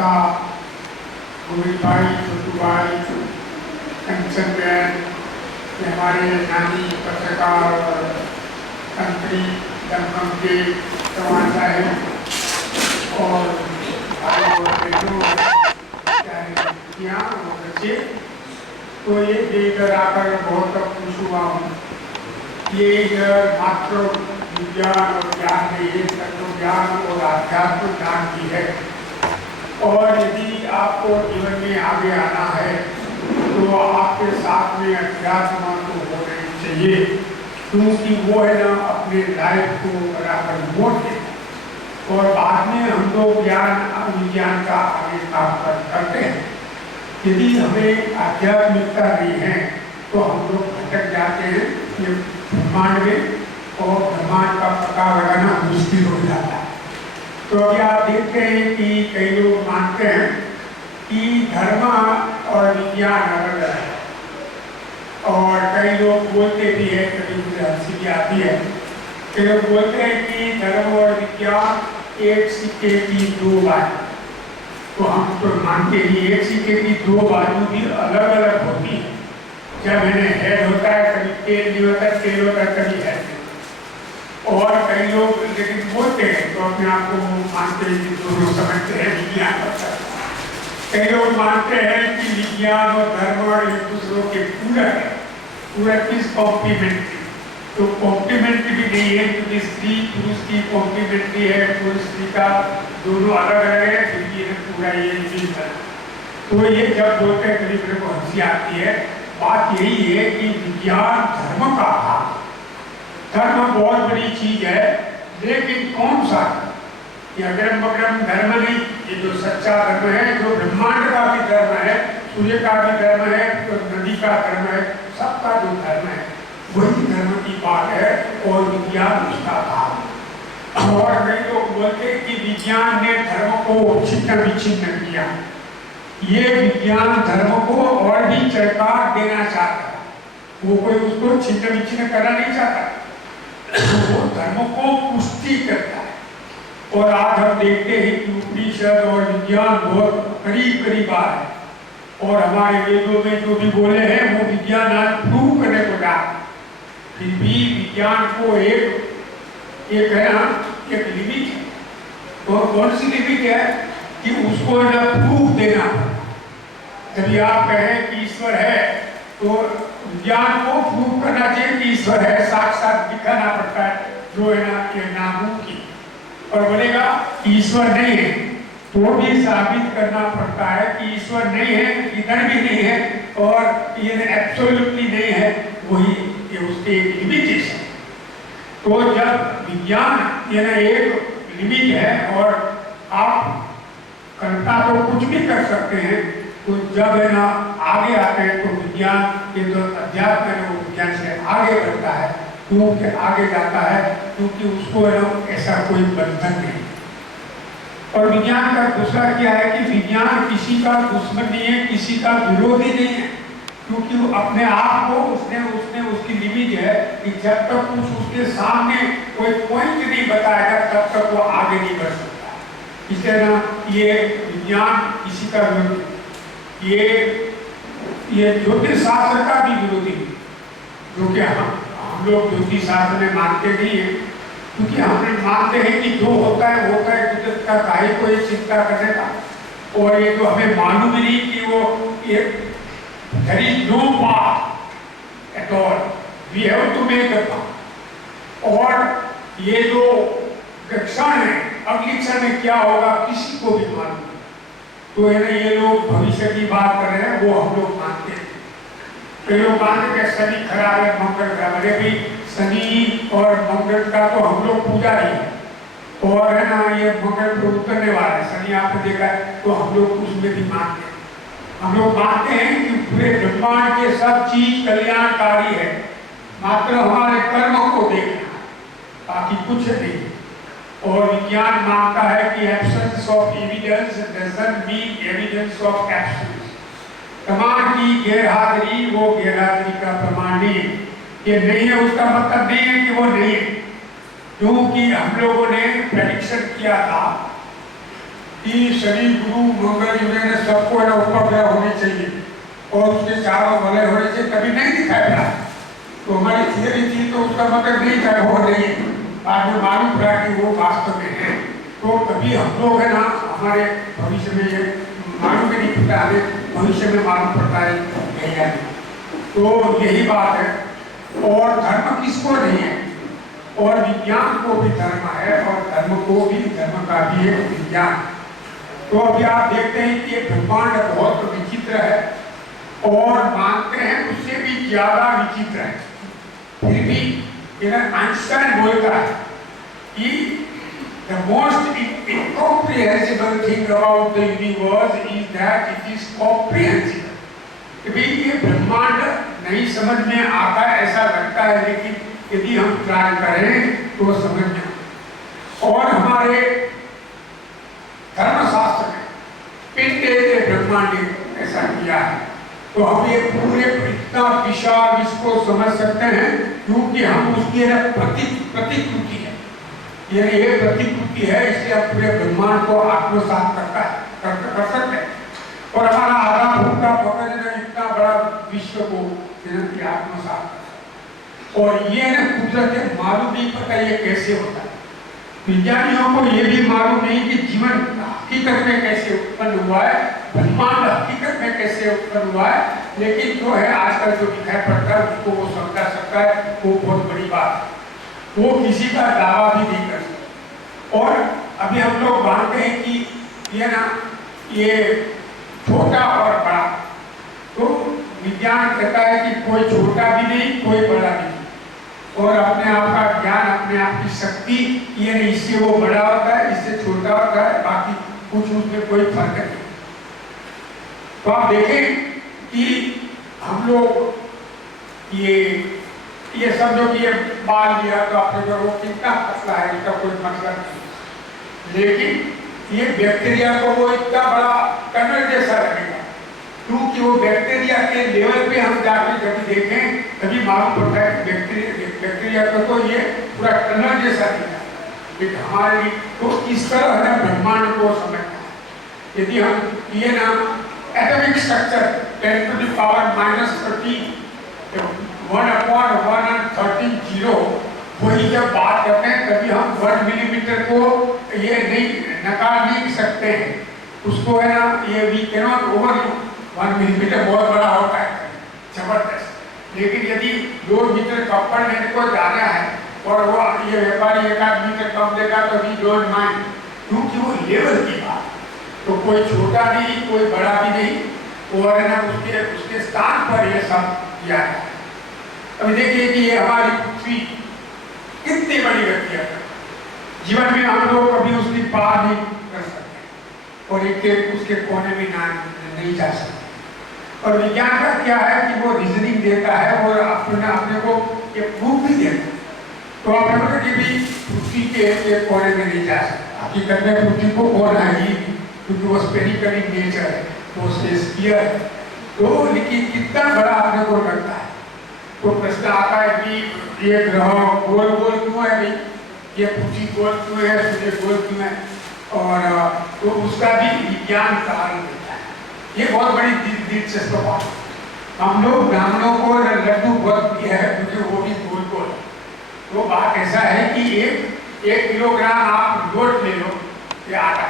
तथा गोविंद भाई, छोटू भाई, कंचन बहन, हमारे नानी पत्रकार और मंत्री दमकम के चौहान साहब और भाई और बहनों और बच्चे, तो ये देखकर आकर बहुत खुश हुआ हूँ। ये मात्र विज्ञान और ज्ञान नहीं है, तत्व ज्ञान और आध्यात्म ज्ञान भी है। और यदि आपको जीवन में आगे आना है तो आपके साथ में अध्यात्म तो होना ही चाहिए, क्योंकि वो है ना अपने लाइफ को बराबर मोड़ के और बाद में हम लोग ज्ञान विज्ञान का आगे काम करते हैं। यदि हमें आध्यात्मिकता नहीं है तो हम लोग भटक जाते हैं ये ब्रह्मांड में और ब्रह्मांड का पता लगाना मुश्किल हो जाता है। तो अभी आप देखते हैं कि कई लोग मानते हैं कि धर्म और विज्ञान अलग है, और कई लोग बोलते भी है, कभी मुझे हंसी भी आती है, कई लोग बोलते हैं कि धर्म और विज्ञान एक सिक्के की दो बाजू। तो हम तो मानते ही एक सिक्के की दो बाजू भी अलग अलग होती है। जब इन्हें हेड होता है, कभी तेल नहीं होता, तेल होता है, कभी हेड नहीं। और कई लोग लेकिन बोलते हैं तो अपने आप को मानते हैं कि दोनों समझते हैं विज्ञान होता है। कई लोग मानते हैं कि विज्ञान और धर्म और एक दूसरों के पूरक है, पूरक इज कॉम्प्लीमेंट्री। तो कॉम्प्लीमेंट्री भी नहीं है, क्योंकि स्त्री पुरुष की कॉम्प्लीमेंट्री है, पुरुष स्त्री का दोनों अलग अलग है, क्योंकि ये पूरा ये चीज है। तो ये जब बोलते हैं करीब मेरे को हंसी आती है। बात यही है कि विज्ञान धर्म का भाग, धर्म बहुत बड़ी चीज है, लेकिन कौन सा ये अग्रम बग्रम धर्म नहीं। ये जो सच्चा धर्म है, जो ब्रह्मांड का भी धर्म है, सूर्य का भी धर्म है, तो नदी का धर्म है, सबका जो धर्म है वही धर्म की बात है, और विज्ञान उसका भाग। और कई लोग बोलते कि विज्ञान ने धर्म को छिन्न विच्छिन्न किया। ये विज्ञान धर्म को और भी चरकार देना चाहता है, वो कोई उसको छिन्न विच्छिन्न करना नहीं चाहता, वो धर्म को पुष्टि करता है। और आज हम देखते हैं कि उपनिषद और विज्ञान बहुत करीब करीब आ है, और हमारे वेदों में जो भी बोले हैं वो विज्ञान आज प्रूव करने को जा। फिर भी विज्ञान को एक है ना, एक लिमिट है। तो कौन सी लिमिट है कि उसको ना प्रूफ देना। जब आप कहें कि ईश्वर है तो विज्ञान को प्रूव करना चाहिए कि ईश्वर है, साक्षात दिखाना पड़ता है, जो है ना ये नामुमकिन। और बोलेगा ईश्वर नहीं है तो भी साबित करना पड़ता है कि ईश्वर नहीं है, इधर भी नहीं है, और ये एब्सोल्युटली नहीं है, वही ये उसके एक लिमिटेशन। तो जब विज्ञान ये ना एक लिमिट है और आप करता तो कुछ भी कर सकते हैं, तो जब है ना आगे आते हैं तो विज्ञान ये जो अध्यात्म है वो विज्ञान से आगे बढ़ता है, क्योंकि आगे जाता है, क्योंकि उसको है ना ऐसा कोई बंधन नहीं। और विज्ञान का दूसरा क्या है कि विज्ञान किसी का दुश्मन नहीं है, किसी का विरोधी नहीं है, क्योंकि वो अपने आप को उसने उसकी लिमिट है कि जब तक कुछ उसके सामने कोई पॉइंट नहीं बताएगा तब तक वो आगे नहीं बढ़ सकता। इसलिए ना ये विज्ञान किसी का विरोधी, ये ज्योतिष शास्त्र का भी विरोधी है, जो कि हम लोग ज्योतिष शास्त्र में मानते नहीं है, क्योंकि हम मानते हैं कि जो होता है होता है, कुछ का काहे को ये चिंता करने का। और ये तो हमें मालूम ही नहीं कि वो ये there is no path at all, we have to make a path। और ये जो क्षण है, अगली क्षण में क्या होगा किसी को भी मालूम नहीं। तो है ना ये लोग भविष्य की बात कर रहे हैं, वो हम लोग मानते हैं। कई लोग मानते हैं शनि खराब है, मंगल खराब है। भाई शनि और मंगल का तो हम लोग पूजा ही है, और है ना ये मंगल पर उतरने वाला है, शनि आपने देखा है, तो हम लोग उसमें भी मानते हैं। हम लोग मानते हैं कि पूरे ब्रह्मांड के सब चीज कल्याणकारी है, मात्र हमारे कर्म को देखना है, बाकी कुछ नहीं। और विज्ञान मानता है कि absence of evidence doesn't mean evidence of absence. प्रमाण की गैरहाजिरी वो गैरहाजिरी का प्रमाण नहीं है। ये नहीं है उसका मतलब नहीं है कि वो नहीं है, क्योंकि हम लोगों ने प्रेडिक्शन किया था कि शनि गुरु मंगल युग सबको ना उपग्रह होने चाहिए और उसके चारों भले होने चाहिए, तभी नहीं दिखाई पड़ा। तो हमारी थियरी थी तो उसका मतलब नहीं था वो नहीं है, बाद में मालूम पड़ा कि वो वास्तव में है। तो कभी हम लोग है ना हमारे भविष्य में ये मालूम ही नहीं पड़ता, हमें भविष्य में मालूम पड़ता है या नहीं। तो यही बात है। और धर्म किसको नहीं है, और विज्ञान को भी धर्म है और धर्म को भी, धर्म का भी एक विज्ञान। तो अभी आप देखते हैं कि ये ब्रह्मांड बहुत विचित्र है और मानते हैं उससे भी ज्यादा विचित्र है। फिर भी आइंस्टाइन बोलता है कि the most incomprehensible thing about the universe is that it is comprehensible। कि ये ब्रह्मांड नहीं समझ में आता ऐसा लगता है, लेकिन यदि हम ट्राई करें तो समझ में आता। और हमारे धर्मशास्त्र में पिंडे ब्रह्मांड ऐसा किया है। तो हम ये पूरे इतना विशाल विश्व को समझ सकते हैं क्योंकि हम उसकी प्रतिकृति है, ये एक प्रतिकृति है, इसलिए आप पूरे ब्रह्मांड को आत्मसात कर सकते हैं। और हमारा आधा भूखा पकड़ना इतना बड़ा विश्व को आत्मसात कर, और ये ना कुदरत मालूम नहीं पता ये कैसे होता है। विज्ञानियों को ये भी मालूम नहीं कि जीवन हकीकत में कैसे उत्पन्न हुआ है, ब्रह्मांड हकीकत में कैसे उत्पन्न हुआ है, लेकिन जो है आजकल जो दिखाई पड़ता है उसको वो समझा सकता है, वो बहुत बड़ी बात है। वो किसी का दावा भी नहीं कर सकता। और अभी हम लोग मानते हैं कि ये ना ये छोटा और बड़ा, तो विज्ञान कहता है कि कोई छोटा भी नहीं कोई बड़ा भी नहीं, और अपने आप का ज्ञान, अपने आप की शक्ति, ये नहीं इससे वो बड़ा होता है इससे छोटा होता है, बाकी कुछ उसमें कोई फर्क नहीं। तो आप देखें कि हम लोग ये समझो कि ये बाल लिया तो आपने जो वो कितना पतला है इसका कोई मतलब नहीं, लेकिन ये बैक्टीरिया को वो इतना बड़ा टनल जैसा लगेगा, क्योंकि वो बैक्टीरिया के लेवल पे हम जाकर जब देखें तभी मालूम पड़ता है कि बैक्टीरिया को तो ये पूरा टनल जैसा दिखता है। लेकिन हमारे लिए तो इस तरह है ब्रह्मांड को समझना है। यदि हम ये ना atomic structure 10 to the power -13 1/113 zero, वही जब बात करते हैं तभी हम 1 मिलीमीटर को ये नहीं नकार नहीं सकते हैं, उसको है ना ये वी कैनॉट ओवरलुक। 1 मिलीमीटर बहुत बड़ा होता है, जबरदस्त। लेकिन यदि 2 मीटर कपड़ लेने को जाना है और वो ये व्यापारी 1 मीटर कम देगा तो वी डोंट माइंड, क्योंकि वो लेवल की बात। तो कोई छोटा नहीं कोई बड़ा भी नहीं, और है ना उसके स्थान पर ये सब किया है। अभी देखिए कि ये हमारी पृथ्वी कितनी बड़ी गति है, जीवन में हम लोग कभी उसकी पार नहीं कर सकते और एक उसके कोने में नहीं जा सकते। और विज्ञान का क्या है कि वो रीजनिंग देता है और अपने को ये प्रूफ भी देता है। तो आप लोग कि भी पृथ्वी के कोने में नहीं जा सकता, हकीकत में पृथ्वी को कोना ही, क्योंकि वो स्पेरिकल नेचर है, वो स्फीयर है। तो लेकिन कितना बड़ा अपने को लगता है। तो प्रश्न आता है कि ये ग्रह गोल गोल क्यों है भाई, ये पृथ्वी गोल क्यों है, सूर्य गोल क्यों है, और तो उसका भी विज्ञान कारण देता है। ये बहुत बड़ी दिलचस्प बात है। हम लोग ब्राह्मणों को लड्डू बहुत दिया है क्योंकि वो भी गोल गोल। तो बात ऐसा है कि एक किलोग्राम आप लोट ले लो, ये आटा,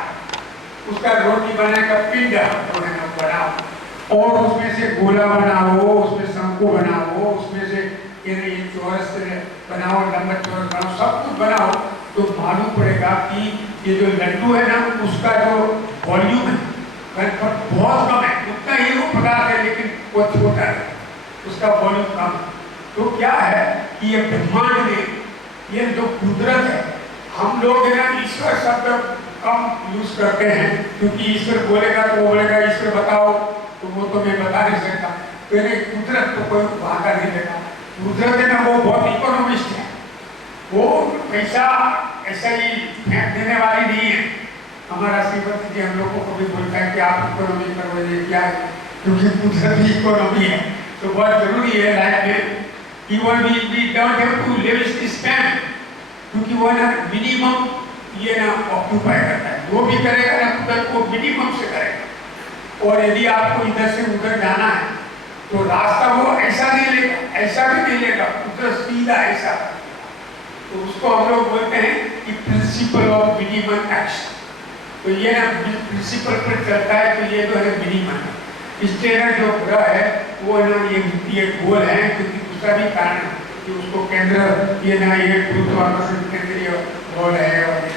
उसका रोटी बनाने का पिंड तो है ना बनाओ, और उसमें से गोला बनाओ, उसमें शंकु बनाओ, उसमें से ये चौरस बनाओ, लंबा चौरस बनाओ, सब कुछ बनाओ, तो मालूम पड़ेगा कि ये जो लड्डू है ना उसका जो वॉल्यूम है बहुत कम है, उतना ही वो पदार्थ है लेकिन वो छोटा है, उसका वॉल्यूम कम है। तो क्या है कि ये ब्रह्मांड में ये जो कुदरत है, हम लोग है ना ईश्वर शब्द कम यूज करते हैं, क्योंकि ईश्वर बोलेगा तो वो बोलेगा ईश्वर बताओ, तो वो तो मैं बता नहीं सकता। तो कुदरत तो कोई वहाँ का नहीं देगा। कुदरत है ना वो बहुत इकोनॉमिस्ट है, वो पैसा ऐसा ही फेंक देने वाली नहीं है। हमारा श्रीपति जी हम लोगों को भी बोलता है कि आप इकोनॉमी करवाइए, क्या है, क्योंकि कुदरत ही इकोनॉमी है। तो बहुत जरूरी है लाइफ में we don't have to live span, क्योंकि वो ना मिनिमम ये ना ऑक्यूपाई करता है, जो भी करेगा ना उधर को मिनिमम से करेगा। और यदि आपको इधर से उधर जाना है तो रास्ता वो ऐसा नहीं लेगा, ऐसा भी नहीं लेगा, उधर सीधा ऐसा। तो उसको हम लोग बोलते हैं कि प्रिंसिपल ऑफ मिनिमम एक्शन। तो ये ना प्रिंसिपल पर चलता है, तो ये तो है मिनिमम। इसलिए ना जो ग्रह है वो ना ये गोल है, क्योंकि दूसरा भी कारण है कि उसको केंद्र ये ना ये गुरुत्वाकर्षण केंद्रीय गोल है। और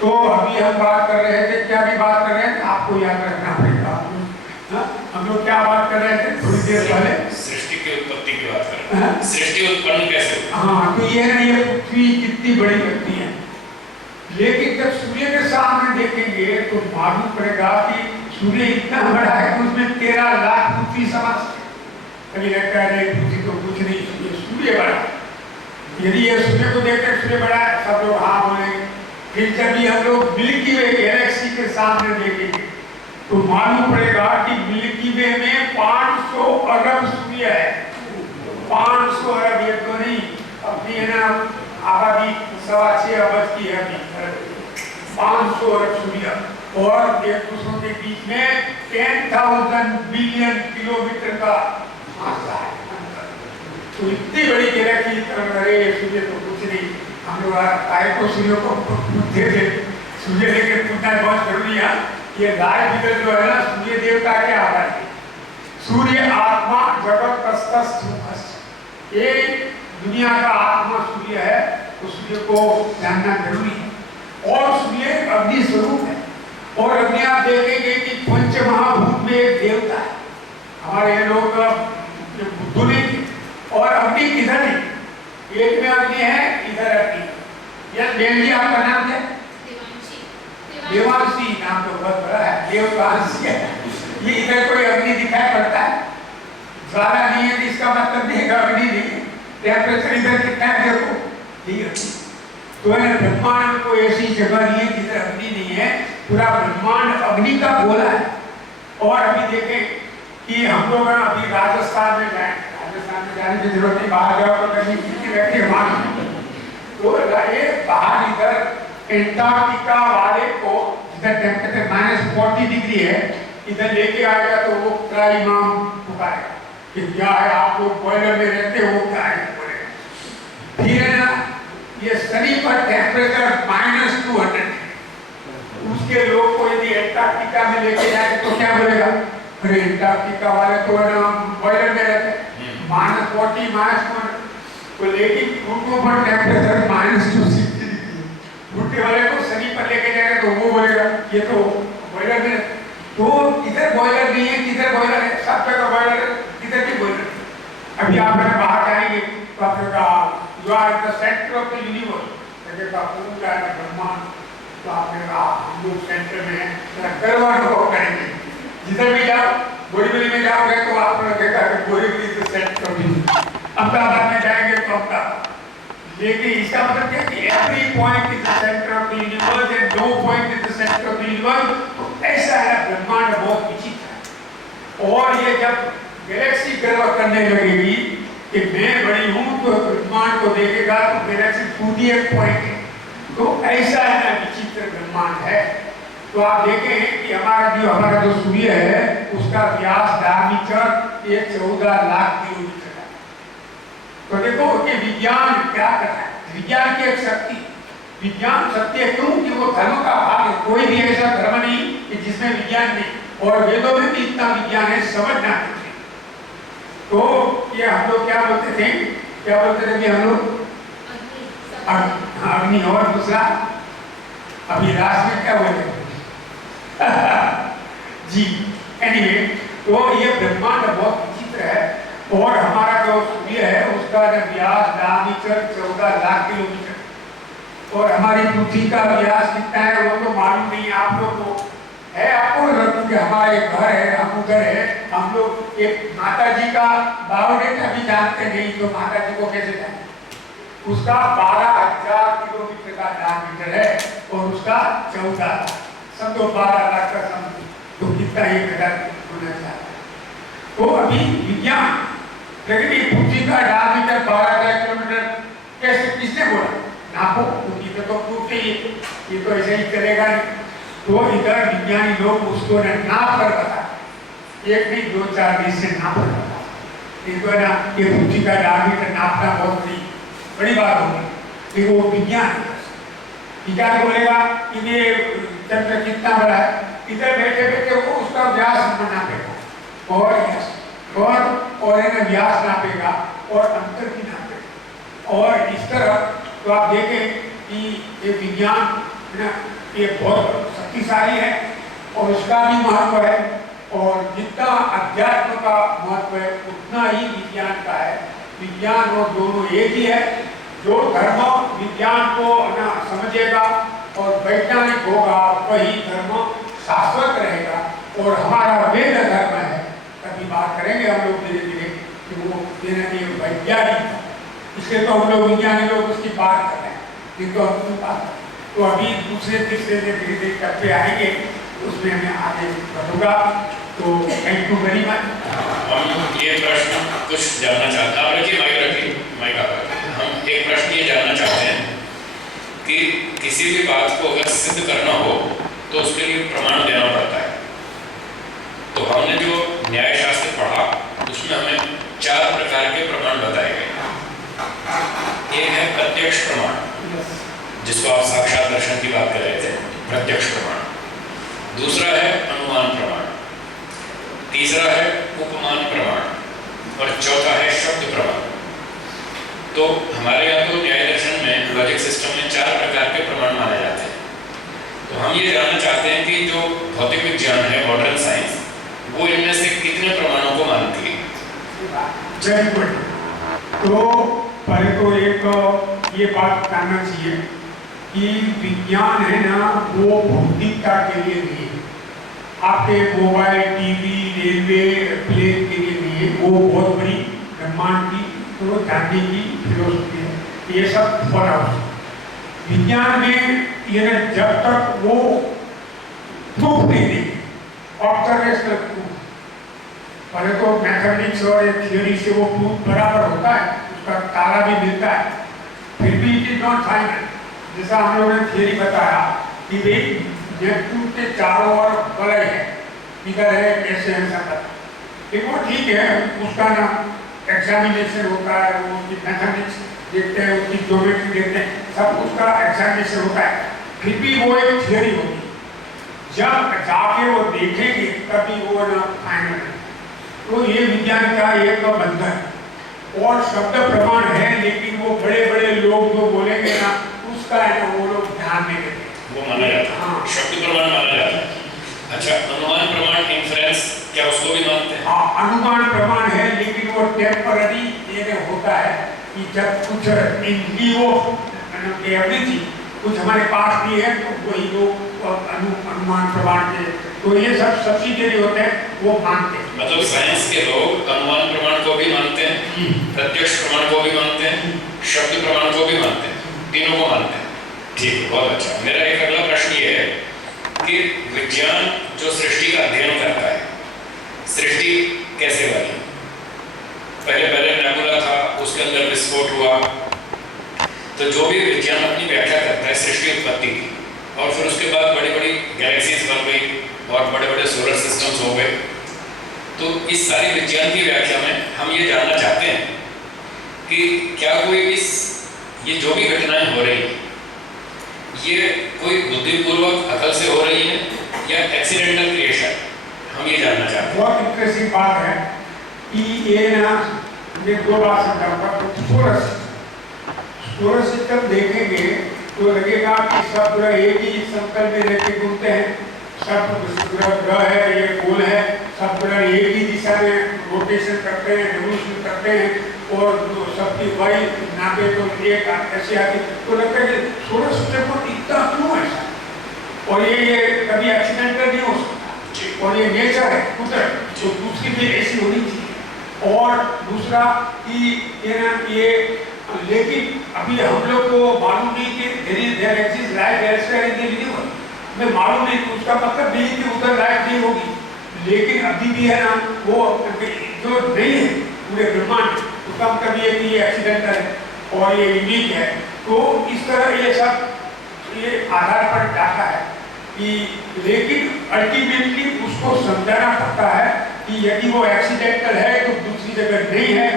तो अभी हम बात कर रहे थे, क्या भी बात कर रहे हैं, आपको याद रखना पड़ेगा। हम लोग क्या बात कर रहे थे थोड़ी देर पहले? सृष्टि की उत्पत्ति की बात कर रहे हैं। सृष्टि उत्पन्न कैसे हुई? हाँ, तो ये ना ये पृथ्वी कितनी बड़ी लगती है, लेकिन जब सूर्य के सामने देखेंगे तो मालूम पड़ेगा कि सूर्य इतना बड़ा है कि उसमें 13 लाख पृथ्वी समा सकते। कभी लगता है पृथ्वी तो कुछ नहीं, सूर्य बड़ा। यदि ये सूर्य को देखकर सूर्य बड़ा है, सब लोग हाँ बोलेंगे। फिर जब हम लोग मिल्की वे गैलेक्सी के सामने देखेंगे तो मालूम पड़ेगा कि मिल्की वे में 500 अरब सूर्य है। 500 अरब, ये तो नहीं, अपनी है ना आबादी 6.25 अरब की है अभी। 500 अरब सूर्य और एक दूसरों के बीच में 10,000 बिलियन किलोमीटर का फासला है। तो इतनी बड़ी गैलेक्सी सूर्य तो कुछ नहीं। हम लोग आए तो सूर्य को पूछते थे, सूर्य लेके पूछना बहुत जरूरी है। ये राय विगत जो है ना, सूर्य देवता के आधार है। सूर्य आत्मा जगत कस्तस्थ, ये दुनिया का आत्मा सूर्य है, तो सूर्य को जानना जरूरी है। और सूर्य अग्नि स्वरूप है। और अग्नि आप देखेंगे कि पंच महाभूत में एक देवता है। हमारे लोग बुद्धू नहीं थे, और अग्नि किधर नहीं, एक में अग्नि है, इधर अग्नि। यह देवी आपका नाम क्या? देवांशी। नाम तो बहुत बड़ा है, देवांशी है। ये इधर कोई अग्नि दिखाई पड़ता है? ज्वाला नहीं है, इसका मतलब नहीं है अग्नि नहीं है। टेम्परेचर इधर कितना है देखो, ठीक है। तो है ब्रह्मांड में कोई ऐसी जगह नहीं है जिधर अग्नि नहीं है। पूरा ब्रह्मांड अग्नि का गोला है। और अभी देखें कि हम लोग अभी राजस्थान में जाए, राजस्थान में जाने की जरूरत नहीं, बाहर जाओ तो कहीं कितनी रहती है वहां। तो ये बाहर इधर एंटार्क्टिका वाले को जिधर टेम्परेचर -40 डिग्री है, इधर लेके आएगा तो वो क्या इमाम पुकारेगा कि क्या है, आप लोग बॉयलर में रहते हो, क्या है बोलेगा। फिर है ना ये शनि पर टेम्परेचर -200 है, उसके लोग को यदि एंटार्क्टिका में लेके जाए तो क्या बोलेगा, अरे एंटार्क्टिका वाले तो है ना बॉयलर में रहते -40 -200। तो लेकिन उनको पर टेम्परेचर -260 भुट्टे वाले को शनि पर लेके जाएगा तो वो बोलेगा ये तो बॉयलर में। तो इधर बॉयलर नहीं है, किधर बॉयलर है, सब जगह बॉयलर है, किधर भी बॉयलर। अभी आप बाहर जाएंगे तो आपने कहा you are the centre of the universe, पूरा ब्रह्मांड। तो आपने कहा हम लोग सेंटर में हैं, गर्व करेंगे। जिधर भी जाओ, बोरीवली में जाओगे तो आपने देखा कि Borivali is the centre of universe. Ahmedabad में जाएंगे तो अहमदाबाद। लेकिन इसका मतलब क्या कि every point is the center of the universe and no point is the center of the universe। तो ऐसा है ब्रह्मांड बहुत विचित्र है। और ये जब गैलेक्सी गर्व करने लगेगी कि मैं बड़ी हूँ, तो ब्रह्मांड को देखेगा तो गैलेक्सी खुद ही एक पॉइंट है। तो ऐसा है ना विचित्र ब्रह्मांड है। तो आप देखें कि हमारा जो सूर्य है उसका व्यास डायमीटर ये 14 लाख किलोमीटर। तो देखो कि विज्ञान क्या कर रहा है, विज्ञान की एक शक्ति, विज्ञान शक्ति है क्यों कि वो धर्म का भाग है। कोई भी ऐसा धर्म नहीं कि जिसमें विज्ञान नहीं, और वेदों में भी इतना विज्ञान है, समझना चाहिए। तो ये हम लोग क्या बोलते थे कि हम लोग अग्नि, और दूसरा अभी लास्ट में क्या बोलते जी। एनीवे, तो ये ब्रह्मांड बहुत विचित्र है। और हमारा जो सूर्य है उसका व्यास डायमीटर 14 लाख किलोमीटर, और हमारी पृथ्वी का व्यास कितना है वो तो मालूम नहीं है आप लोग को है। आपको हमारे घर है, हम उधर है, हम लोग एक माता जी का बायोडेटा भी जानते नहीं, तो माता जी को कैसे जाने। उसका 12,000 किलोमीटर का डायमीटर है और उसका 14 समझो 12 लाख का समझो, तो कितना 1,000 होना चाहिए। तो अभी विज्ञान लेकिन पृथ्वी का डायमीटर 12,000 किलोमीटर कैसे, किसने बोला नापो, क्योंकि तो प्रूफ नहीं है, ये तो ऐसे ही चलेगा नहीं। तो इधर विज्ञानी लोग उसको नाप कर बता, एक नहीं 2-4 दिन से नाप कर बता। एक है ना ये पृथ्वी का डायमीटर नापना बहुत बड़ी बात होगी, लेकिन वो विज्ञान बोलेगा कि ये चंद्र कितना बड़ा है, इधर बैठे बैठे वो उसका व्यास नापेगा और व्यास नापेगा और अंतर की नापेगा। और इस तरह तो आप देखें कि ये विज्ञान ये बहुत शक्तिशाली है और उसका भी महत्व है, और जितना अध्यात्म का महत्व है उतना ही विज्ञान का है। विज्ञान और दोनों एक ही है। जो धर्म विज्ञान को समझेगा और वैज्ञानिक होगा वही धर्म शाश्वत रहेगा। और हमारा वेद धर्म है, कभी बात करेंगे हम लोग धीरे धीरे कि वो वैज्ञानिक, इसलिए तो हम लोग विज्ञानी लोग उसकी बात कर रहे हैं, जिनको हम बात करें। तो अभी दूसरे तीसरे से धीरे धीरे करते आएंगे, उसमें हमें आगे बढ़ूंगा। तो थैंक यू वेरी मच। हम ये प्रश्न कुछ जानना चाहते हैं, माइक हम एक प्रश्न ये जानना चाहते हैं कि किसी भी बात को अगर सिद्ध करना हो तो उसके लिए प्रमाण देना पड़ता है। तो हमने जो न्याय शास्त्र पढ़ा उसमें हमें 4 प्रकार के प्रमाण बताए गए। एक है प्रत्यक्ष प्रमाण, जिसको आप साक्षात दर्शन की बात कर रहे थे, प्रत्यक्ष प्रमाण। दूसरा है अनुमान प्रमाण, तीसरा है उपमान प्रमाण और चौथा है शब्द प्रमाण। तो हमारे यहाँ तो न्याय दर्शन में लॉजिक सिस्टम में 4 प्रकार के प्रमाण माने जाते हैं। तो हम ये जानना चाहते हैं कि जो भौतिक विज्ञान है, मॉडर्न साइंस, वो इनमें से कितने प्रमाणों को मानती है? तो पहले तो एक ये बात जानना चाहिए कि विज्ञान है ना वो भौतिकता के लिए नहीं है, आपके मोबाइल, टीवी, रेलवे, प्लेन के लिए नहीं है। वो बहुत बड़ी ब्रह्मांड की तो जानने की फिलोसफी है, ये सब फॉर विज्ञान में ये जब तक वो प्रूफ नहीं देगी, ऑब्जर्वेशनल प्रूफ, पहले तो मैथमेटिक्स और थियोरी से वो प्रूफ बराबर होता है, उसका तारा भी मिलता है, फिर भी इट इज नॉट फाइनल। जैसा हम लोगों ने थियोरी बताया कि भाई नेपच्यून के चारों ओर वलय है, इधर है, कैसे है सब, लेकिन वो ठीक है, उसका ना एग्जामिनेशन होता है, वो उसकी मैथमेटिक्स देखते हैं, उसकी ज्योमेट्री देखते हैं, सब उसका एग्जामिनेशन होता है, फिर भी वो एक थियोरी होगी। जब जाके वो देखेंगे तभी वो ना फाइनल है। तो ये विज्ञान का एक बंधन और शब्द प्रमाण है, लेकिन वो बड़े बड़े लोग जो बोलेंगे ना उसका है ना वो लोग ध्यान नहीं देते, वो माना जाता है। हाँ। शब्द प्रमाण माना जाता है। अच्छा, अनुमान प्रमाण, इन्फरेंस, क्या उसको भी मानते हैं? हाँ, अनुमान प्रमाण है, लेकिन वो टेम्पररी ये होता है कि जब कुछ एवरीथिंग कुछ हमारे पास भी है तो वही लोग अनुमान प्रमाण के, तो ये सब सब्सिडियरी होते हैं, वो मानते हैं। मतलब साइंस के लोग अनुमान प्रमाण को भी मानते हैं, प्रत्यक्ष प्रमाण को भी मानते हैं, शब्द प्रमाण को भी मानते हैं, तीनों को मानते हैं। ठीक है, बहुत अच्छा। मेरा एक अगला प्रश्न ये है कि विज्ञान जो सृष्टि का अध्ययन करता है, सृष्टि कैसे बनी? पहले नेबुला था, उसके अंदर विस्फोट हुआ, तो जो भी विज्ञान अपनी व्याख्या करता है सृष्टि उत्पत्ति की, और फिर उसके बाद बड़ी बड़ी गैलेक्सीज बन गई और बड़े बड़े सोलर सिस्टम्स हो गए। तो इस सारी विज्ञान की व्याख्या में हम ये जानना चाहते हैं कि क्या कोई ये जो भी घटनाएं हो रही हैं, ये कोई बुद्धिपूर्वक अकल से हो रही है या एक्सीडेंटल क्रिएशन? हम ये जानना चाहते हैं। बहुत इंटरेस्टिंग बात है कि ये ना ये 2 बात समझाऊंगा। सोलर सिस्टम देखेंगे तो लगेगा कि सब ग्रह एक ही समतल में रहकर घूमते हैं, सब ग्रह है ये गोल है, सब ग्रह एक ही दिशा में रोटेशन करते हैं, रिवोल्यूशन करते हैं, और सबकी वाई नापे तो एक ऐसे आती, तो लगता है कि सोलर सिस्टम को इतना क्यों ऐसा, और ये कभी एक्सीडेंटल नहीं हो सकता, और ये नेचर है, कुदरत, तो दूसरी भी ऐसी होनी चाहिए। और दूसरा कि ये लेकिन अभी हम लोग को मालूम नहीं कि there exist life elsewhere in the universe, हमें मालूम नहीं, तो उसका मतलब नहीं कि उधर लाइफ नहीं होगी, लेकिन अभी भी है ना वो जो नहीं है पूरे ब्रह्मांड, उसका मतलब ये कि ये एक्सीडेंटल है और ये यूनिक है। तो इस तरह ये सब ये आधार पर डाटा है कि लेकिन अल्टीमेटली उसको समझाना पड़ता है कि यदि वो एक्सीडेंटल है तो दूसरी जगह नहीं है,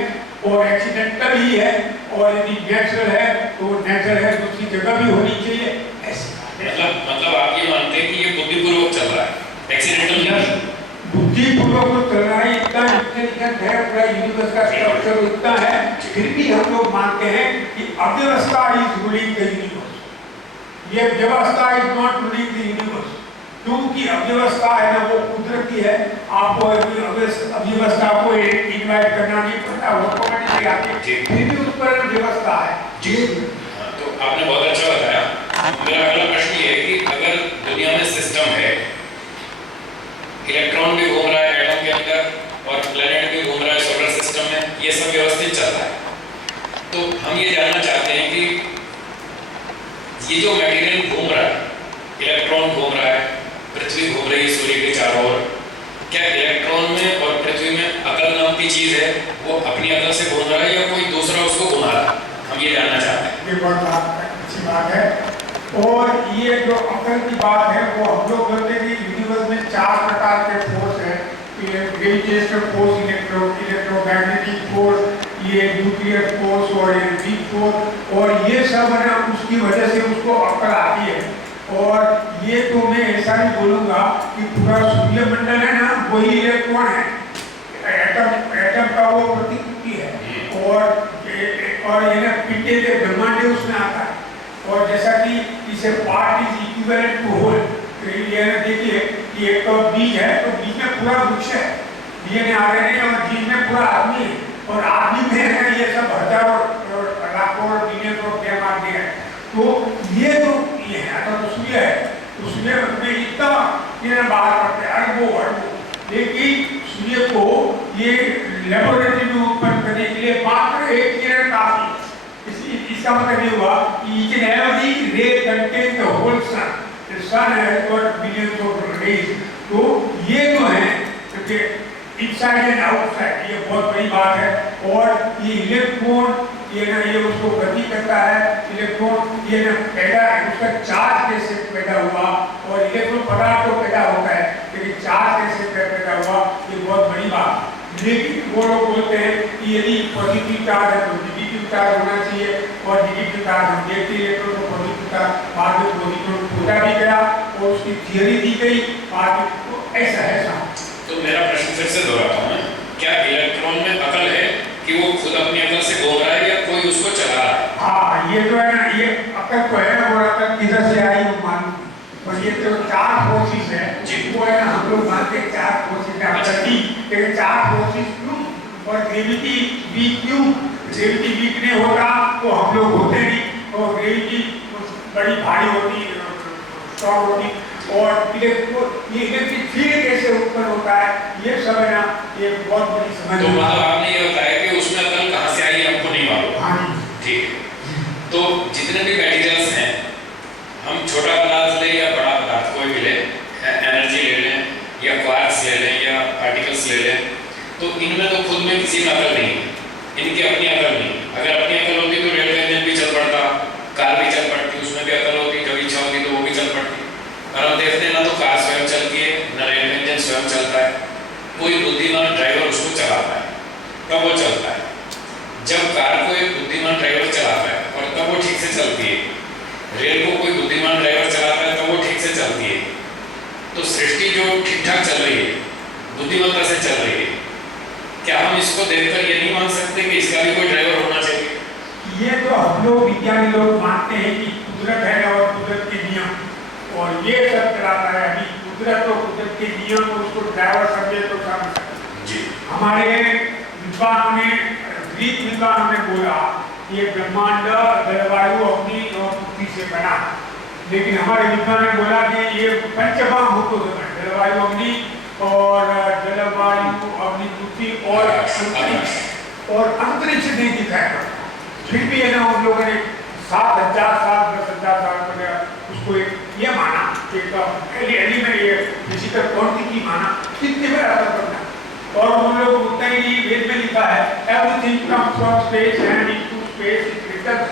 और एक्सीडेंटल ही है, और यदि नेचुरल है तो नेचुरल है, दूसरी जगह भी होनी चाहिए, ऐसी बात है। मतलब आप ये मानते हैं कि ये बुद्धिपूर्वक चल रहा है, एक्सीडेंटल नहीं? बुद्धिपूर्वक चल रहा है, इतना इंटेलिजेंट है, पूरा यूनिवर्स का स्ट्रक्चर इतना है, फिर भी हम लोग मानते हैं कि अव्यवस्था इज रूलिंग द यूनिवर्स। ये व्यवस्था is not ruling the universe, क्योंकि अव्यवस्था है ना वो कुदरती है। आपको अव्यवस्था को इन्वाइट करना नहीं पड़ता, वो ऑटोमेटिकली आती है, फिर भी उस पर व्यवस्था है। जी, तो आपने बहुत अच्छा बताया। मेरा अगला प्रश्न ये है कि अगर दुनिया में सिस्टम है, इलेक्ट्रॉन भी घूम रहा है एटम के अंदर और प्लेनेट भी घूम रहा है सोलर सिस्टम में, ये सब व्यवस्थित चल रहा है, तो हम ये जानना चाहते हैं कि ये जो मटेरियल घूम रहा है, इलेक्ट्रॉन घूम रहा है, पृथ्वी घूम रही है सूर्य के चारों ओर, क्या इलेक्ट्रॉन में और पृथ्वी में अकल नाम की चीज है, वो अपनी अकल से घूम रहा है या कोई दूसरा उसको घुमा रहा है? हम ये जानना चाहते हैं। ये बहुत अच्छी बात है। और ये जो अकल की बात है वो हम लोग बोलते हैं कि यूनिवर्स में 4 प्रकार के फोर्स है, ग्रेविटेशनल फोर्स, इलेक्ट्रोमैग्नेटिक फोर्स, ये न्यूक्लियर फोर्स और ये वीक फोर्स, और ये सब है ना उसकी वजह से उसको अकल आती है। और ये तो मैं ऐसा ही बोलूँगा कि पूरा सूर्य मंडल है ना वही इलेक्ट्रॉन है, एटम का वो प्रतिकृति है, और ये ना पिंडे के ब्रह्मांड उसमें आता है। और जैसा कि इसे part is equivalent to whole, ये ना देखिए कि एक तो बीज है, तो बीज में पूरा वृक्ष है, डीएनए आरएनए, और जीन में पूरा आदमी है, और आदमी में है ये सब हजारों लाखों और बिलियन और ब्रह्मांड है। तो ये जो ये है तो सूर्य है, तो सूर्य में इतना किरण बाहर पड़ते हैं, अरबों, लेकिन सूर्य को ये लेबोरेटरी में उत्पन्न करने के लिए मात्र एक किरण काफी। इसका मतलब ये हुआ कि each and every ray contains the whole sun. The sun has got billions of rays. तो ये जो है क्योंकि inside and outside, ये बहुत बड़ी बात है। और ये इलेक्ट्रॉन ये ना ये उसको गति करता है, इलेक्ट्रॉन ये ना पैदा है, उसका चार्ज कैसे पैदा हुआ, और इलेक्ट्रॉन पदार्थ तो पैदा होता है, लेकिन चार्ज कैसे पैदा हुआ, ये बहुत बड़ी बात। लेकिन वो लोग बोलते हैं कि यदि पॉजिटिव चार्ज है तो नेगेटिव चार्ज होना चाहिए, और नेगेटिव चार्ज हम देखते हैं इलेक्ट्रॉन को पॉजिटिव चार्ज बाद में पॉजिटिव खोजा भी गया और उसकी थियरी दी गई बाद में, तो ऐसा है। तो मेरा प्रश्न फिर से दोहराता हूँ, क्या इलेक्ट्रॉन में अकल है कि वो खुद अपनी अकल से घूम रहा है या कोई उसको चला रहा है? हाँ, ये जो है ना ये अकल तो है, और अकल किधर से आई वो मालूम, और ये जो 4 फोर्सेस है वो है ना हम लोग मानते हैं 4 फोर्सेस है अकल की, लेकिन 4 फोर्सेस क्यों, और ग्रेविटी वीक क्यों? ग्रेविटी वीक नहीं होता तो हम लोग होते नहीं, और ग्रेविटी बड़ी भारी होती, स्ट्रॉन्ग होती, और ये इलेक्ट्रिक फील्ड कैसे उत्पन्न होता है, ये सब है ना ये बहुत बड़ी समझ। तो मतलब आपने ये बताया कि उसमें अकल कहाँ से आई हमको नहीं मालूम। हाँ ठीक है, तो जितने भी मटेरियल्स हैं, हम छोटा पदार्थ ले या बड़ा पदार्थ कोई भी ले, एनर्जी ले लें या क्वार्क्स ले लें या पार्टिकल्स ले लें, तो इनमें तो खुद में किसी में अकल नहीं है, इनकी अपनी अकल नहीं। अगर अपनी अकल होती तो रेलवे इंजन भी चल पड़ता, कार भी चल पड़ती, उसमें भी अकल होती, कभी इच्छा होती तो वो भी चल पड़ती। और हम देखते हैं ना तो कार स्वयं चलती है, ना रेलवे इंजन स्वयं चलता है, कोई बुद्धिमान ड्राइवर उसको चलाता है, तब वो चलता है। जब कार को एक बुद्धिमान ड्राइवर चलाता है और तब वो ठीक से चलती है, रेल को कोई बुद्धिमान ड्राइवर चलाता है तब वो ठीक से चलती है। तो सृष्टि जो ठीक ठाक चल रही है, बुद्धिमत्ता से चल रही है, क्या हम इसको देखकर ये नहीं मान सकते कि इसका भी कोई ड्राइवर होना चाहिए? ये तो हम लोग विज्ञानी लोग मानते हैं कि कुदरत है और कुदरत के नियम, और ये सब चलाता है। अभी कुदरत और कुदरत के नियम को उसको ड्राइवर समझे तो समझ सकते जी। हमारे विद्वानों ने, ग्रीक विद्वानों ने बोला ये ब्रह्मांड जलवायु अग्नि और पृथ्वी से बना, लेकिन हमारे विद्वान ने बोला कि ये पंचभूत भूतों से बना, जलवायु अग्नि और जलवायु अग्नि पृथ्वी और अंतरिक्ष नहीं दिखाया पड़ता। फिर भी है ना उन लोगों ने 7,000 साल 10,000 साल पहले उसको एक ये माना, एक एलिमेंट ये फिजिकल क्वांटिटी माना, कितने में असर करना। और उन लोग उतना ही वेद में लिखा है everything comes from space and into space is return,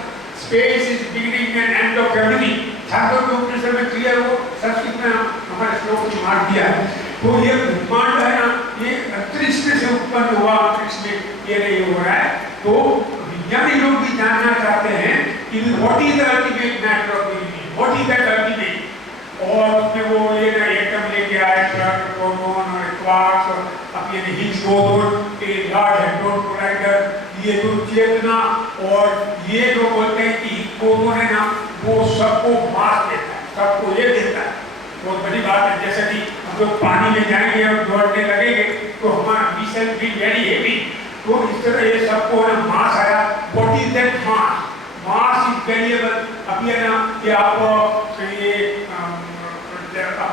space is beginning and end of everything. छात्रों के उपनिषद में क्लियर हो, संस्कृत में हमारे श्लोक में मार दिया है। तो ये ब्रह्मांड है ना, ये अंतरिक्ष में से उत्पन्न हुआ, अंतरिक्ष में ये नहीं हो रहा है। तो विज्ञानी लोग भी जानना चाहते हैं कि what is the ultimate matter of the universe, what is that ultimate. और उसमें वो ये ना एटम लेके आए, प्रोटॉन और क्वार्क्स, और अब ये हिग्स बोसोन के लार्ज हैड्रोन कोलाइडर, ये जो चेतना, और ये जो बोलते हैं कि बोसोन है ना, वो सबको मास देता है, सबको ये देता है। बहुत बड़ी बात है। जैसे कि हम लोग पानी में जाएंगे और दौड़ने लगेंगे तो हमारा मिशन भी वेरी हेवी, तो इस तरह ये सबको ना मास आया। What is that mass? Mass is variable. अब ये ना कि आप ये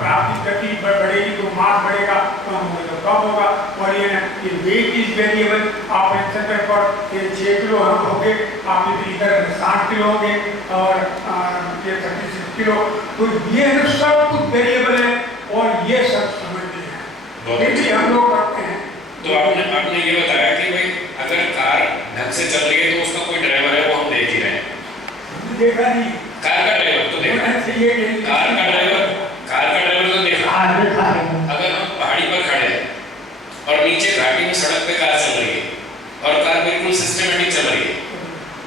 आपकी गति बढ़ेगी तो मास बढ़ेगा, कम होगा तो कम होगा। और ये ना कि वेट इज वेरिएबल। आप सेंटर पर ये 6 किलो हम होंगे, आप इधर 60 किलो होंगे और ये 36 किलो। तो ये सब कुछ वेरिएबल है और ये सब समझते हैं, फिर भी हम लोग करते हैं। तो आपने ये बताया कि भाई अगर कार ढंग से चल रही है तो उसका कोई ड्राइवर है, वो हम देख ही रहे हैं। हमने देखा नहीं, कार का ड्राइवर तो देखा, कार का ड्राइवर तो देखा। अगर हम पहाड़ी पर खड़े हैं और नीचे घाटी में सड़क पे कार चल रही है और कार बिल्कुल सिस्टमेटिक चल रही है,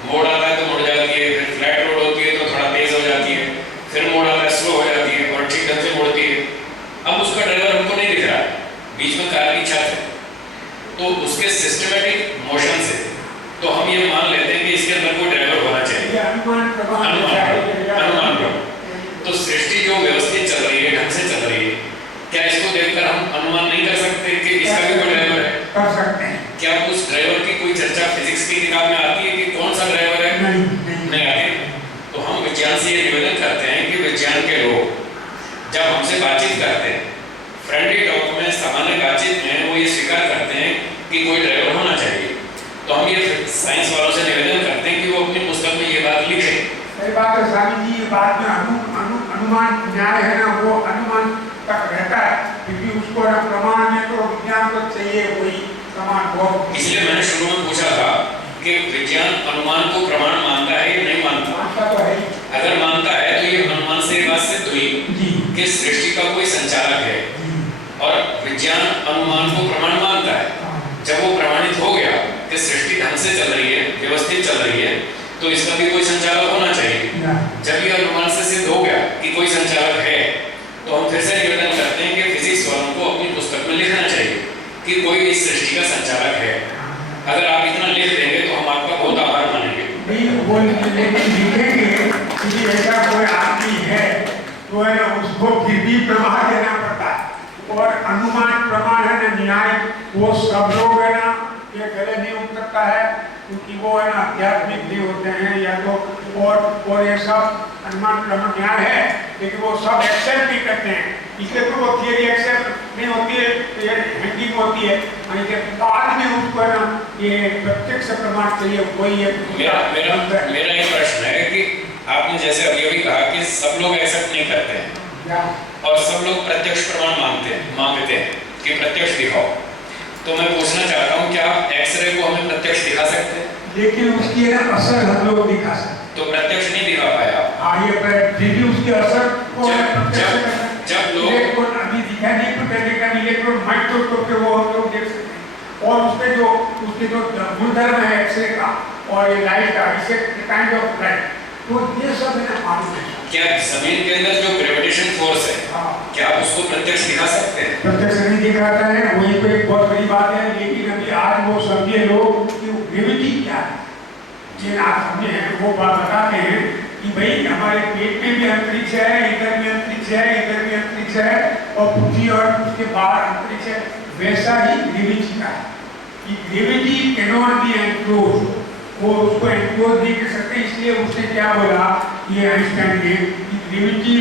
मोड़ आता है तो मुड़ जाती है, फिर फ्लैट रोड होती है तो थोड़ा तेज हो जाती है, फिर मोड़ आता है स्लो हो जाती है और ठीक ढंग से मुड़ती है। अब उसका ड्राइवर हमको नहीं दिख रहा, बीच में कार की छत है, तो उसके सिस्टमेटिक मोशन से तो हम ये मान लेते हैं कि इसके अंदर कोई ड्राइवर होना चाहिए। अनुमान तो सृष्टि जो व्यवस्थित चल रही है, ढंग से चल रही है, क्या इसको देखकर हम अनुमान नहीं कर सकते कि इसका भी कोई ड्राइवर है? कर सकते हैं। क्या उस ड्राइवर की कोई चर्चा फिजिक्स की किताब में आती है कि कौन सा ड्राइवर है? नहीं आती। तो हम विज्ञान से ये निवेदन करते हैं कि विज्ञान के लोग जब हमसे बातचीत करते हैं, फ्रेंडली टॉक में, सामान्य बातचीत में, वो ये स्वीकार करते हैं कि कोई ड्राइवर होना चाहिए। तो हम ये साइंस वालों से निवेदन करते हैं कि वो अपनी पुस्तक में ये बात लिखें। सही बात है स्वामी जी, ये बात में अनुमान न्याय है ना, वो अनुमान तक रहता है, क्योंकि उसको ना प्रमाण में तो विज्ञान को चाहिए वही प्रमाण बहुत। इसलिए मैंने शुरू में पूछा था कि विज्ञान अनुमान को प्रमाण मानता है या नहीं मानता? मानता तो है। अगर मानता है तो ये अनुमान से बात सिद्ध हुई कि सृष्टि का कोई संचालक है, और विज्ञान अनुमान को प्रमाण मानता है। जब वो प्रमाणित हो गया कि सृष्टि ढंग से चल रही है, व्यवस्थित चल रही है, तो इसका भी कोई संचालक होना चाहिए। जब ये अनुमान से सिद्ध हो गया कि कोई संचालक है, तो हम फिर से निवेदन करते हैं कि फिजिक्स वालों को अपनी पुस्तक में लिखना चाहिए कि कोई इस सृष्टि का संचालक है। अगर आप इतना लिख देंगे तो हम आपका बहुत आभार मानेंगे। वो लिखेंगे कि ऐसा कोई आदमी है तो है ना, उसको फिर भी प्रमाण देना पड़ता है। और अनुमान प्रमाण है ना, न्याय, वो सब लोग है ना ये गले नहीं उतरता है, क्योंकि वो है ना आध्यात्मिक भी होते हैं या तो, और ये सब अनुमान प्रमाण न्याय है, लेकिन वो सब एक्सेप्ट भी करते हैं। इसलिए तो वो थियरी एक्सेप्ट नहीं होती है, तो ये हैंगिंग होती है। बाद में उसको ना ये प्रत्यक्ष प्रमाण चाहिए, वही है। मेरा ये प्रश्न है कि आपने जैसे अभी कहा कि सब लोग एक्सेप्ट नहीं करते हैं और सब लोग प्रत्यक्ष प्रमाण मांगते हैं कि प्रत्यक्ष दिखाओ। तो मैं पूछना चाहता हूँ, क्या आप एक्सरे को हमें प्रत्यक्ष दिखा सकते हैं? लेकिन उसकी है ना असर हम लोग दिखा सकते। तो प्रत्यक्ष नहीं दिखा पाया आप? हाँ, ये फिर भी उसकी असर को जब लोग इलेक्ट्रॉन अभी दिखा नहीं, तो टेलीकन इलेक्ट्रॉन माइक्रोस्कोप पे वो हम लोग देख सकते हैं। और उसके जो गुणधर्म है एक्सरे का और ये लाइट का, इसे काइंड ऑफ लाइट, तो ये सब है मालूम है। क्या जमीन के अंदर जो ग्रेविटेशन फोर्स है, क्या आप उसको प्रत्यक्ष दिखा सकते हैं? प्रत्यक्ष नहीं दिखाता है, वही तो एक बहुत बड़ी बात है। लेकिन अभी आज वो समझे लोग कि ग्रेविटी क्या है, जिन आज समझे हैं वो बात बताते हैं कि भाई हमारे पेट में भी अंतरिक्ष है, इधर भी अंतरिक्ष है, इधर भी अंतरिक्ष है, और पृथ्वी और उसके बाहर अंतरिक्ष है। वैसा ही ग्रेविटी का है कि ग्रेविटी कैनॉट बी एनक्लोज, वो उसको एनक्लोज नहीं कर सकते। इसलिए उसने क्या बोला ये आइंस्टाइन ने कि ग्रेविटी